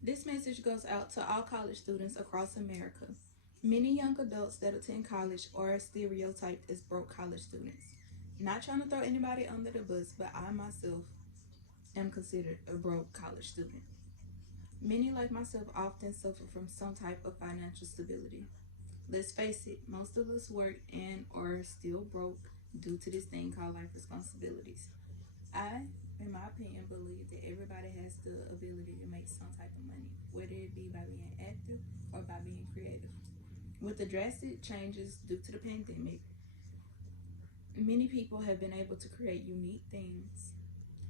This message goes out to all college students across America. Many young adults that attend college are stereotyped as broke college students. Not trying to throw anybody under the bus, but I myself am considered a broke college student. Many, like myself, often suffer from some type of financial stability. Let's face it, most of us work and are still broke due to this thing called life responsibilities. I, in my opinion, believe that everybody has the ability to make some type of money, whether it be by being active or by being creative. With the drastic changes due to the pandemic, many people have been able to create unique things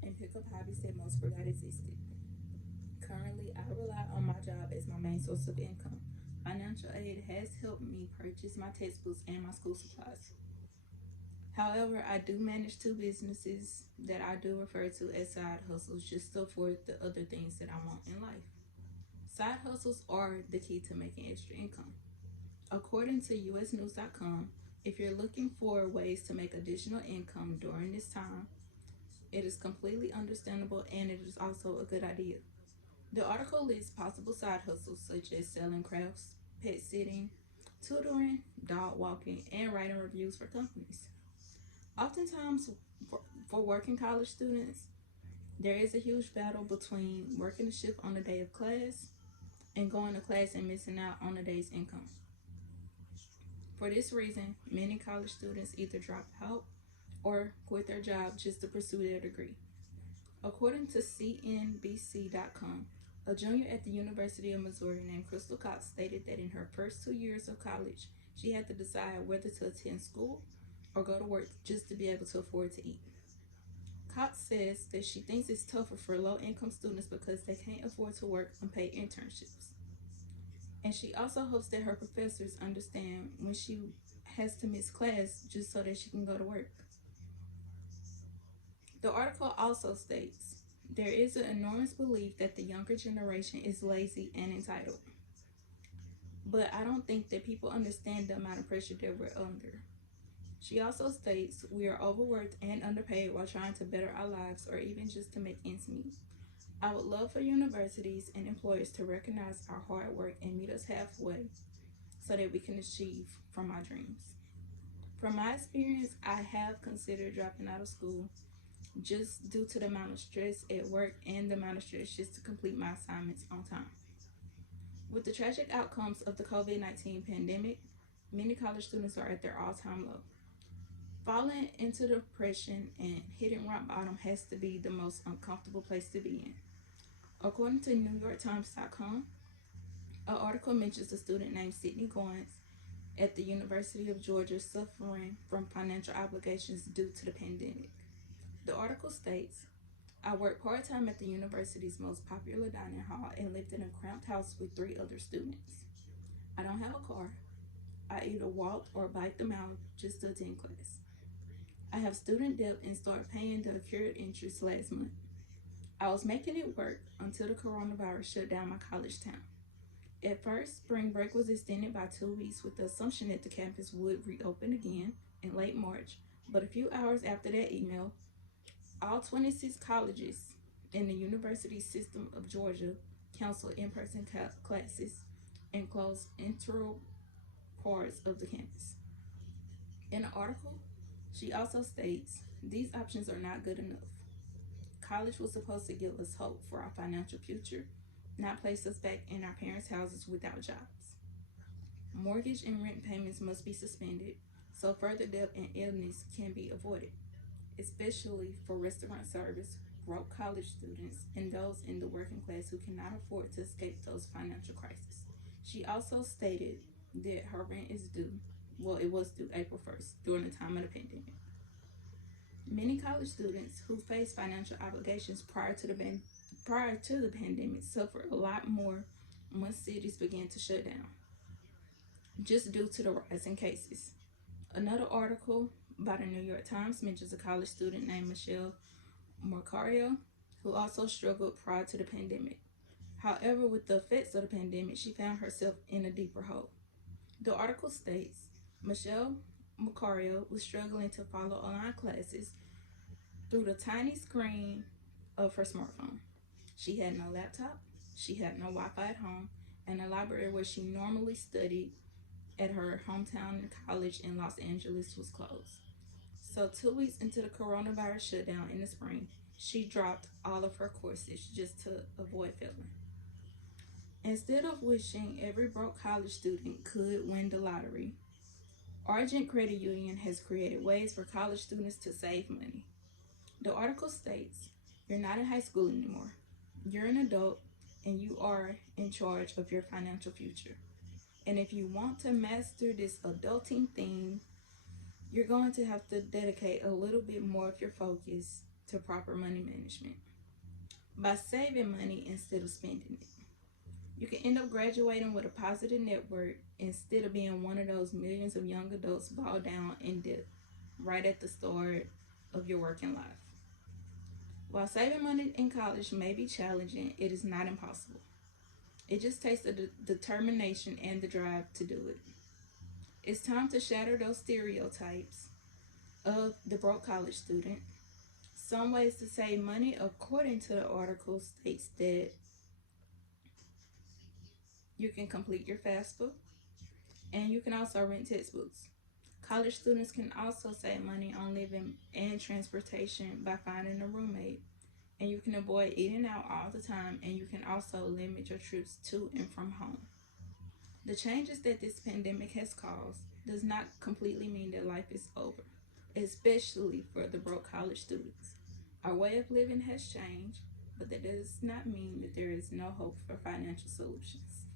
and pick up hobbies that most forgot existed. Currently, I rely on my job as my main source of income. Financial aid has helped me purchase my textbooks and my school supplies. However, I do manage two businesses that I do refer to as side hustles just to afford the other things that I want in life. Side hustles are the key to making extra income. According to usnews.com, if you're looking for ways to make additional income during this time, it is completely understandable and it is also a good idea. The article lists possible side hustles such as selling crafts, pet sitting, tutoring, dog walking, and writing reviews for companies. Oftentimes, for working college students, there is a huge battle between working a shift on the day of class and going to class and missing out on the day's income. For this reason, many college students either drop out or quit their job just to pursue their degree. According to CNBC.com, a junior at the University of Missouri named Crystal Cox stated that in her first 2 years of college, she had to decide whether to attend school or go to work just to be able to afford to eat. Cox says that she thinks it's tougher for low income students because they can't afford to work unpaid internships. And she also hopes that her professors understand when she has to miss class just so that she can go to work. The article also states there is an enormous belief that the younger generation is lazy and entitled. But I don't think that people understand the amount of pressure that we're under. She also states we are overworked and underpaid while trying to better our lives or even just to make ends meet. I would love for universities and employers to recognize our hard work and meet us halfway so that we can achieve from our dreams. From my experience, I have considered dropping out of school just due to the amount of stress at work and the amount of stress just to complete my assignments on time. With the tragic outcomes of the COVID-19 pandemic, many college students are at their all-time low. Falling into depression and hitting rock bottom has to be the most uncomfortable place to be in. According to NewYorkTimes.com, an article mentions a student named Sydney Goins at the University of Georgia suffering from financial obligations due to the pandemic. The article states, I work part-time at the university's most popular dining hall and lived in a cramped house with 3 other students. I don't have a car. I either walked or biked a mile just to attend class. I have student debt and started paying the accrued interest last month. I was making it work until the coronavirus shut down my college town. At first, spring break was extended by 2 weeks with the assumption that the campus would reopen again in late March, but a few hours after that email, all 26 colleges in the University System of Georgia canceled in-person classes and closed integral parts of the campus. In the article, she also states these options are not good enough. College was supposed to give us hope for our financial future, not place us back in our parents' houses without jobs. Mortgage and rent payments must be suspended so further debt and illness can be avoided, especially for restaurant service, broke college students, and those in the working class who cannot afford to escape those financial crises. She also stated that her rent is due, well, it was due April 1st during the time of the pandemic. Many college students who faced financial obligations prior to the pandemic suffered a lot more once cities began to shut down, just due to the rise in cases. Another article by the New York Times mentions a college student named Michelle Mercario, who also struggled prior to the pandemic. However, with the effects of the pandemic, she found herself in a deeper hole. The article states Michelle Mercario was struggling to follow online classes through the tiny screen of her smartphone. She had no laptop, She had no Wi-Fi at home, and the library where she normally studied at her hometown college in Los Angeles was closed. So 2 weeks into the coronavirus shutdown in the spring, she dropped all of her courses just to avoid failing. Instead of wishing every broke college student could win the lottery, Argent Credit Union has created ways for college students to save money. The article states, you're not in high school anymore. You're an adult and you are in charge of your financial future. And if you want to master this adulting thing, you're going to have to dedicate a little bit more of your focus to proper money management by saving money instead of spending it. You can end up graduating with a positive net worth instead of being one of those millions of young adults bogged down in debt right at the start of your working life. While saving money in college may be challenging, it is not impossible. It just takes the determination and the drive to do it. It's time to shatter those stereotypes of the broke college student. Some ways to save money, according to the article, states that you can complete your FAFSA and you can also rent textbooks. College students can also save money on living and transportation by finding a roommate. And you can avoid eating out all the time, and you can also limit your trips to and from home. The changes that this pandemic has caused does not completely mean that life is over, especially for the broke college students. Our way of living has changed, but that does not mean that there is no hope for financial solutions.